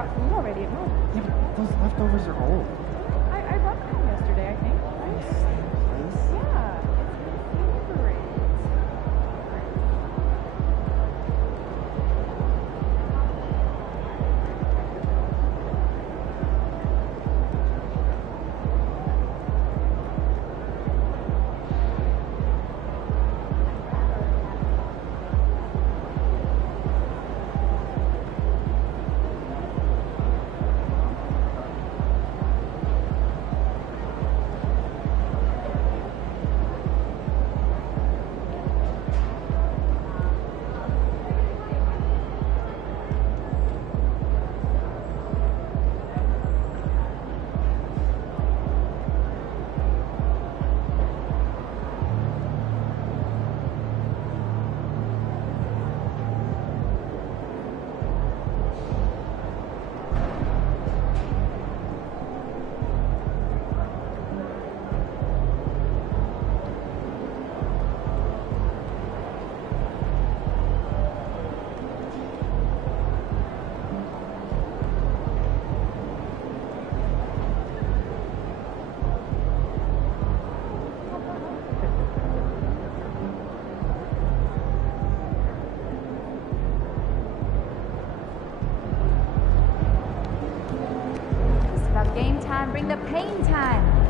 got food already at home. Yeah, but those leftovers are old. I brought them yesterday, I think. Right? Yeah, it's my favorite. Game time, bring the pain time.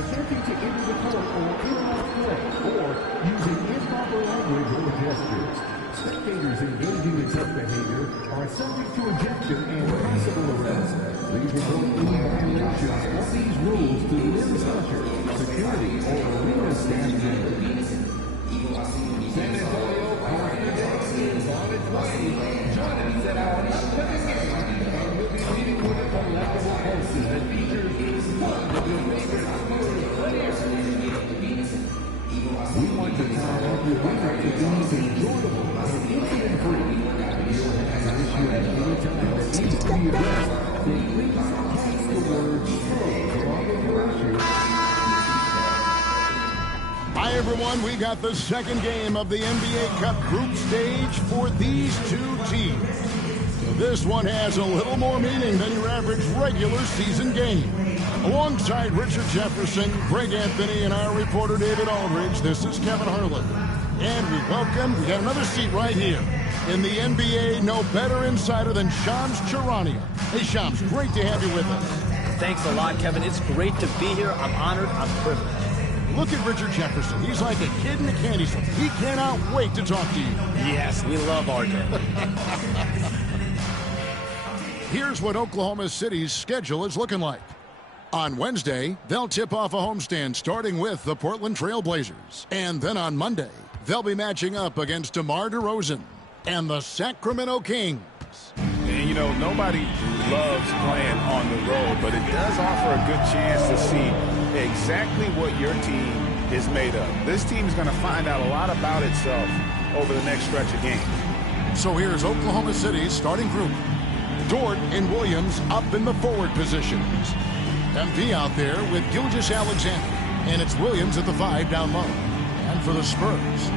attempting to enter the court or interrupt play, or using improper language or gestures. Spectators engaging in such behavior are subject to ejection and possible arrest. Please report any violations of these rules to the men's usher, security, or arena staff members. San Antonio Court today is on its way. Join us at our upcoming game. winner to be enjoyable and incident-free. You'll have an issue at any time that needs to be addressed, then please text the word "slow" along with your issue. Hi, everyone. We got the second game of the NBA Cup group stage for these two teams. So this one has a little more meaning than your average regular season game. Alongside Richard Jefferson, Greg Anthony, and our reporter David Aldridge, this is Kevin Harlan. And we got another seat right here. In the NBA, no better insider than Shams Charania. Hey, Shams, great to have you with us. Thanks a lot, Kevin. It's great to be here. I'm honored. I'm privileged. Look at Richard Jefferson. He's like a kid in a candy store. He cannot wait to talk to you. Yes, we love RJ. Here's what Oklahoma City's schedule is looking like. On Wednesday, they'll tip off a homestand starting with the Portland Trail Blazers. And then on Monday, they'll be matching up against DeMar DeRozan and the Sacramento Kings. And, you know, nobody loves playing on the road, but it does offer a good chance to see exactly what your team is made of. This team is going to find out a lot about itself over the next stretch of games. So here's Oklahoma City's starting group. Dort and Williams up in the forward positions. MP out there with Gilgeous-Alexander. And it's Williams at the 5 down low. And for the Spurs,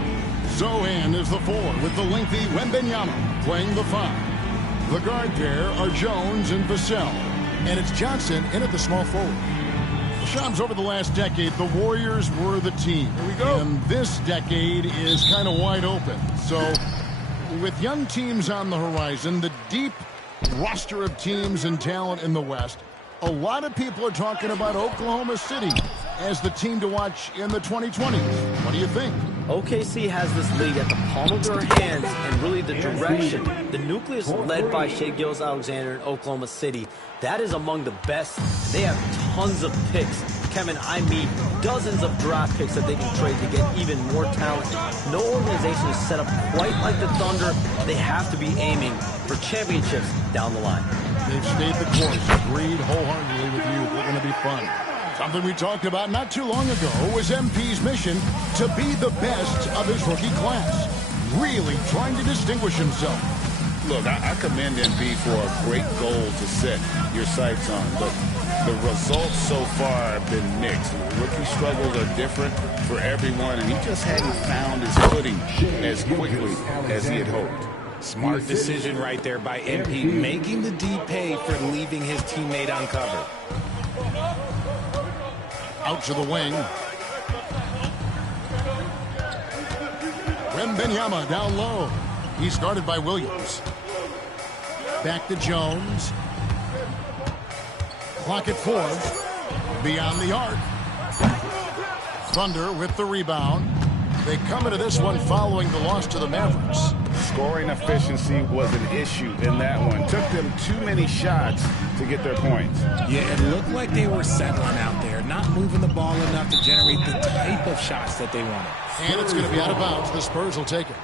Zohan is the 4 with the lengthy Wembanyama playing the 5. The guard pair are Jones and Vassell. And it's Johnson in at the small forward. Shams, over the last decade, the Warriors were the team. Here we go. And this decade is kind of wide open. So with young teams on the horizon, the deep roster of teams and talent in the West, a lot of people are talking about Oklahoma City as the team to watch in the 2020s. What do you think? OKC has this league at the palm of their hands and really the direction. The nucleus led by Shai Gilgeous-Alexander in Oklahoma City, that is among the best. They have tons of picks. Kevin, I mean dozens of draft picks that they can trade to get even more talent. No organization is set up quite like the Thunder. They have to be aiming for championships down the line. They've stayed the course. Agreed wholeheartedly with you. They're going to be fun. Something we talked about not too long ago was MP's mission to be the best of his rookie class. Really trying to distinguish himself. Look, I commend MP for a great goal to set your sights on, but the results so far have been mixed. Rookie struggles are different for everyone, and he just hadn't found his footing as quickly as he had hoped. Smart decision right there by MP, making the D pay for leaving his teammate uncovered. Out to the wing. Wembanyama down low. He's guarded by Williams. Back to Jones. Clock at 4. Beyond the arc. Thunder with the rebound. They come into this one following the loss to the Mavericks. Scoring efficiency was an issue in that one. Took them too many shots to get their points. Yeah, it looked like they were settling out there, not moving the ball enough to generate the type of shots that they wanted. And it's going to be out of bounds. The Spurs will take it.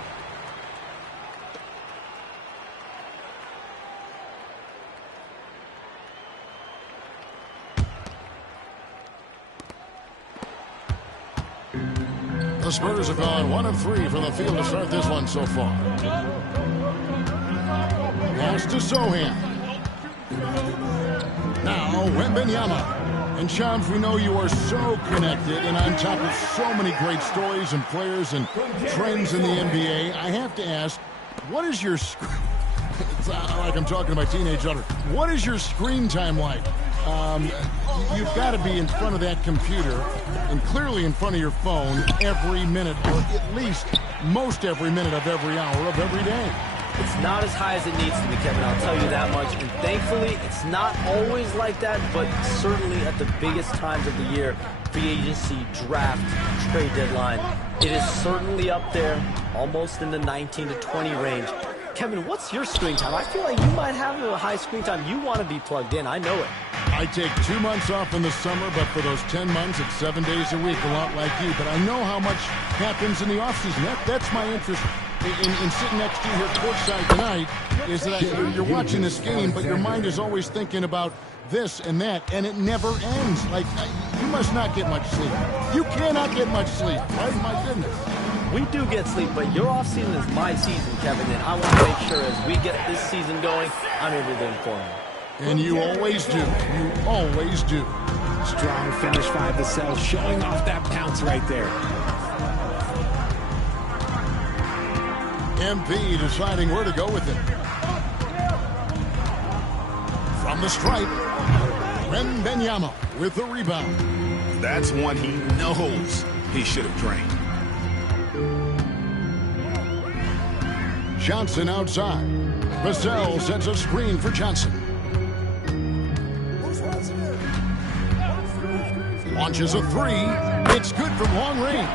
The Spurs have gone 1 of 3 from the field to start this one so far. Pass to Zohan. Now Wembanyama. And Shams, we know you are so connected and on top of so many great stories and players and trends in the NBA. I have to ask, what is your it's like I'm talking to my teenage daughter. What is your screen time like? You've got to be in front of that computer and clearly in front of your phone every minute, or at least most every minute of every hour of every day. It's not as high as it needs to be, Kevin, I'll tell you that much. And thankfully, it's not always like that, but certainly at the biggest times of the year, free agency, draft, trade deadline, it is certainly up there, almost in the 19 to 20 range. Kevin, what's your screen time? I feel like you might have a high screen time. You want to be plugged in. I know it. I take 2 months off in the summer, but for those 10 months, it's 7 days a week, a lot like you. But I know how much happens in the offseason. That's my interest in sitting next to you here courtside tonight, is that you're watching this game, but your mind is always thinking about this and that, and it never ends. Like, you must not get much sleep. You cannot get much sleep, right? My goodness. We do get sleep, but your off season is my season, Kevin, and I want to make sure as we get this season going, I'm able to inform you. And you always do. You always do. Strong finish 5 to sell, showing off that pounce right there. MP deciding where to go with it. From the stripe, Wembenyama with the rebound. That's one he knows he should have drained. Johnson outside. Vassell sets a screen for Johnson. Launches a three. It's good from long range.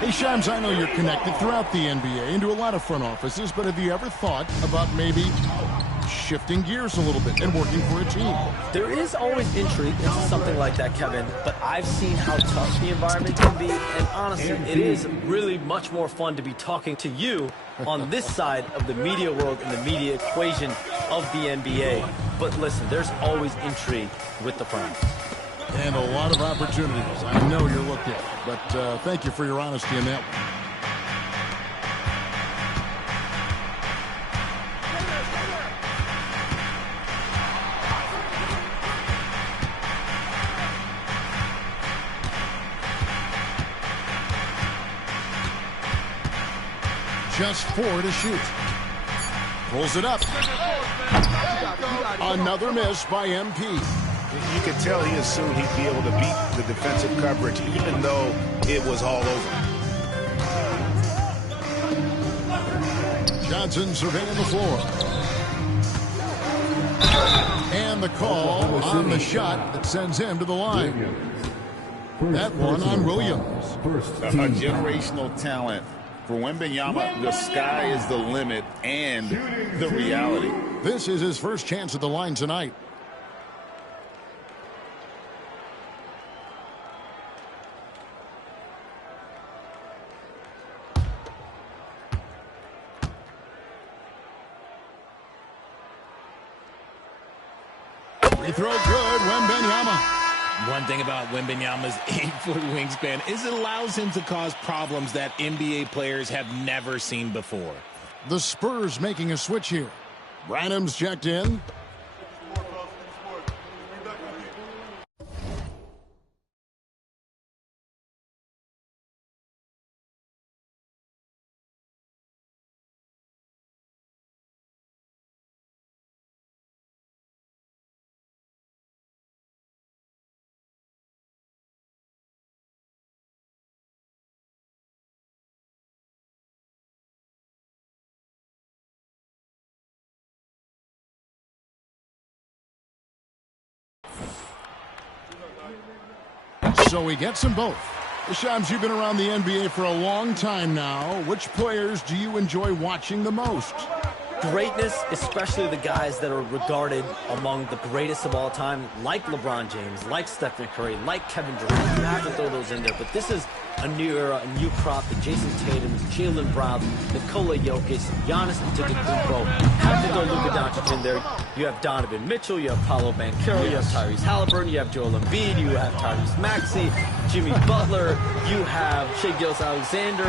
Hey, Shams, I know you're connected throughout the NBA into a lot of front offices, but have you ever thought about maybe shifting gears a little bit and working for a team? There is always intrigue into something like that, Kevin, but I've seen how tough the environment can be, and honestly, it is really much more fun to be talking to you on this side of the media world and the media equation of the NBA. But listen, there's always intrigue with the firm. And a lot of opportunities. I know you're looked at, but thank you for your honesty in that one. Just 4 to shoot. Pulls it up. Another miss by MP. You could tell he assumed he'd be able to beat the defensive coverage, even though it was all over. Johnson surveying the floor. And the call on the shot that sends him to the line. That one on Williams. A generational talent. For Wembenyama, the sky is the limit and the reality. This is his first chance at the line tonight. Free throw good, Wembenyama. One thing about Wembenyama's 8-foot wingspan is it allows him to cause problems that NBA players have never seen before. The Spurs making a switch here. Branham's checked in. So he gets them both. Shams, you've been around the NBA for a long time now. Which players do you enjoy watching the most? Greatness, especially the guys that are regarded among the greatest of all time, like LeBron James, like Stephen Curry, like Kevin Durant. You have to throw those in there. But this is a new era, a new crop. The Jason Tatums, Jaylen Brown, Nikola Jokic, Giannis Antetokounmpo. Have to throw Luka Doncic in there. You have Donovan Mitchell, you have Paolo Banchero, you have Tyrese Halliburton, you have Joel Embiid, you have Tyrese Maxey, Jimmy Butler, you have Shai Gilgeous-Alexander,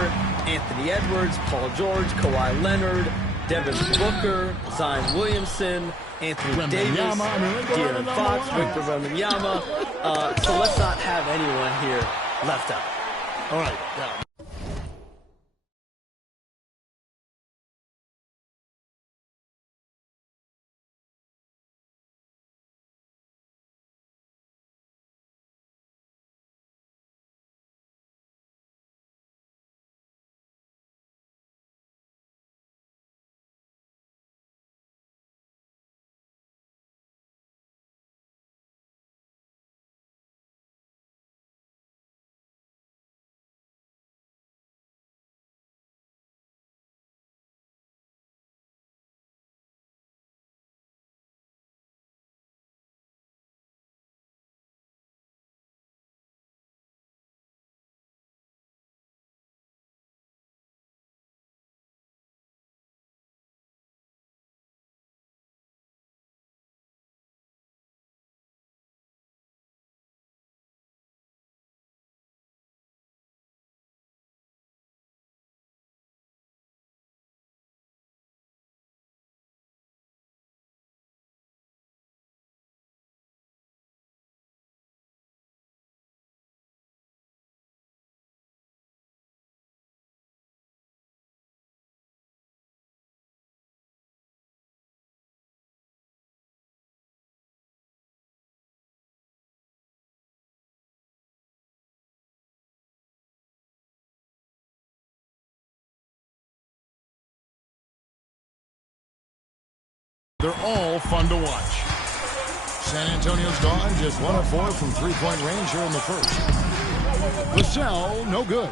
Anthony Edwards, Paul George, Kawhi Leonard, Devin Booker, Zion Williamson, Anthony Davis, De'Aaron Fox, Victor Wembanyama. So let's not have anyone here left out. All right. They're all fun to watch. San Antonio's gone just 1 of 4 from three-point range here in the first. Vassell, no good.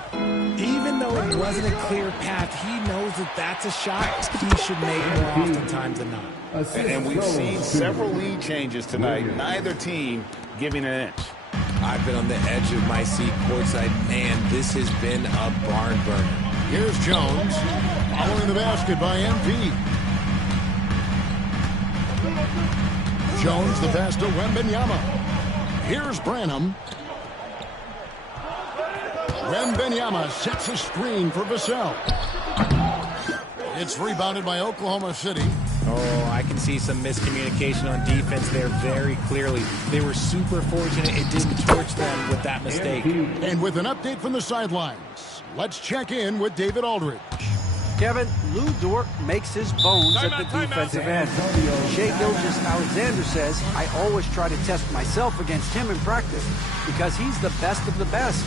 Even though it wasn't a clear path, he knows that that's a shot he should make more oftentimes than not. And we've seen several lead changes tonight. Neither team giving an inch. I've been on the edge of my seat courtside. Man, this has been a barn burner. Here's Jones, following the basket by MP. Jones, the pass to Wembanyama. Here's Branham. Wembanyama sets a screen for Vassell. It's rebounded by Oklahoma City. Oh, I can see some miscommunication on defense there very clearly. They were super fortunate it didn't torch them with that mistake. And with an update from the sidelines, let's check in with David Aldridge. Kevin, Lou Dort makes his bones at the defensive end. Shai Gilgeous-Alexander says, I always try to test myself against him in practice because he's the best of the best.